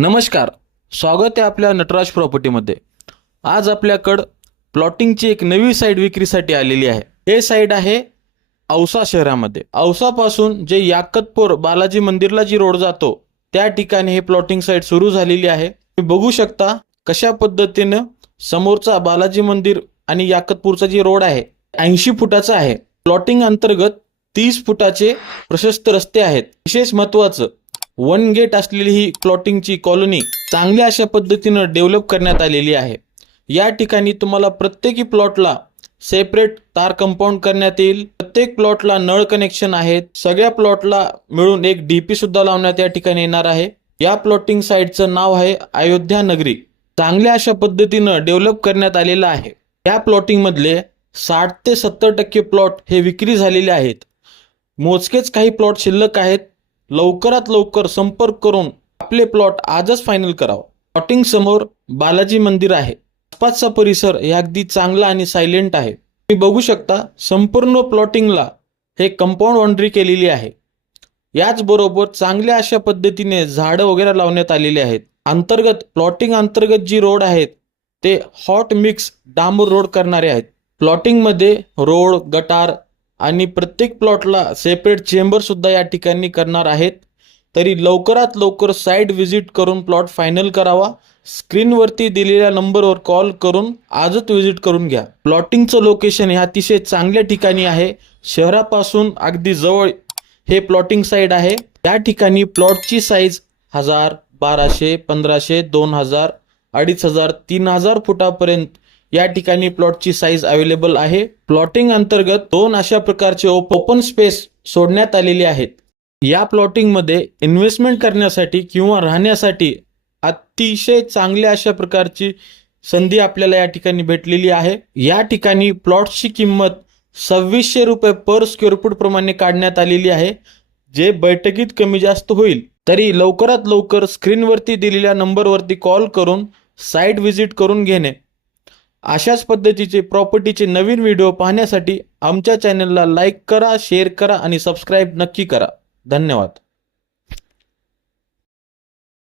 नमस्कार स्वागत आहे आपल्या नटराज प्रॉपर्टीमध्ये आज आपल्याकडं प्लॉटिंगची एक नवी साईट विक्रीसाठी आलेली आहे. हे साईट आहे औसा शहरामध्ये. औसापासून जे याकतपूर बालाजी मंदिरला जी रोड जातो त्या ठिकाणी हे प्लॉटिंग साईट सुरू झालेली आहे. तुम्ही बघू शकता कशा पद्धतीनं समोरचा बालाजी मंदिर आणि याकतपूरचा जी रोड आहे ऐंशी फुटाचा आहे. प्लॉटिंग अंतर्गत तीस फुटाचे प्रशस्त रस्ते आहेत. विशेष महत्वाचं वन गेट असलेली ही प्लॉटिंगची कॉलनी चांगल्या अशा पद्धतीनं डेव्हलप करण्यात आलेली आहे. या ठिकाणी तुम्हाला प्रत्येकी प्लॉटला सेपरेट तार कंपाऊंड करण्यात येईल. प्रत्येक प्लॉटला नळ कनेक्शन आहेत. सगळ्या प्लॉटला मिळून एक डीपी सुद्धा लावण्यात या ठिकाणी येणार आहे. या प्लॉटिंग साईटचं नाव आहे अयोध्या नगरी. चांगल्या अशा पद्धतीनं डेव्हलप करण्यात आलेलं आहे. या प्लॉटिंग मधले साठ ते सत्तर टक्के प्लॉट हे विक्री झालेले आहेत. मोजकेच काही प्लॉट शिल्लक आहेत. लवकरात लवकर संपर्क करून आपले प्लॉट आजच फायनल करावं. प्लॉटिंग समोर बालाजी मंदिर आहे. आसपासचा परिसर हे अगदी चांगला आणि सायलेंट आहे. तुम्ही बघू शकता संपूर्ण प्लॉटिंगला हे कंपाऊंड बाउंड्री केलेली आहे. याचबरोबर चांगल्या अशा पद्धतीने झाडं वगैरे लावण्यात आलेली आहेत. अंतर्गत प्लॉटिंग अंतर्गत जी रोड आहेत ते हॉट मिक्स डांबर रोड करणारे आहेत. प्लॉटिंगमध्ये रोड गटार आणि प्रत्येक प्लॉटला सेपरेट चेंबरसुद्धा या ठिकाणी करणार आहेत. तरी लवकरात लवकर साईट व्हिजिट करून प्लॉट फायनल करावा. स्क्रीनवरती दिलेल्या नंबरवर कॉल करून आजच व्हिजिट करून घ्या. प्लॉटिंगचं लोकेशन हे अतिशय चांगल्या ठिकाणी आहे. शहरापासून अगदी जवळ हे प्लॉटिंग साईड आहे. या ठिकाणी प्लॉटची साईज हजार बाराशे पंधराशे दोन हजार अडीच हजार तीन हजार फुटापर्यंत या ठिकाणी प्लॉटची साईज अवेलेबल आहे. प्लॉटिंग अंतर्गत दोन अशा प्रकारचे ओपन स्पेस सोडण्यात आलेले आहेत. या प्लॉटिंगमध्ये इन्व्हेस्टमेंट करण्यासाठी किंवा राहण्यासाठी अतिशय चांगल्या अशा प्रकारची संधी आपल्याला या ठिकाणी भेटलेली आहे. या ठिकाणी प्लॉटची किंमत सव्वीसशे रुपये पर स्क्वेअर फूट प्रमाणे काढण्यात आलेली आहे. जे बैठकीत कमी जास्त होईल. तरी लवकरात लवकर स्क्रीनवरती दिलेल्या नंबरवरती कॉल करून साईट व्हिजिट करून घेणे. अशाच पद्धतीचे प्रॉपर्टीचे नवीन व्हिडिओ पाहण्यासाठी आमच्या चॅनलला लाईक करा शेअर करा आणि सबस्क्राईब नक्की करा. धन्यवाद.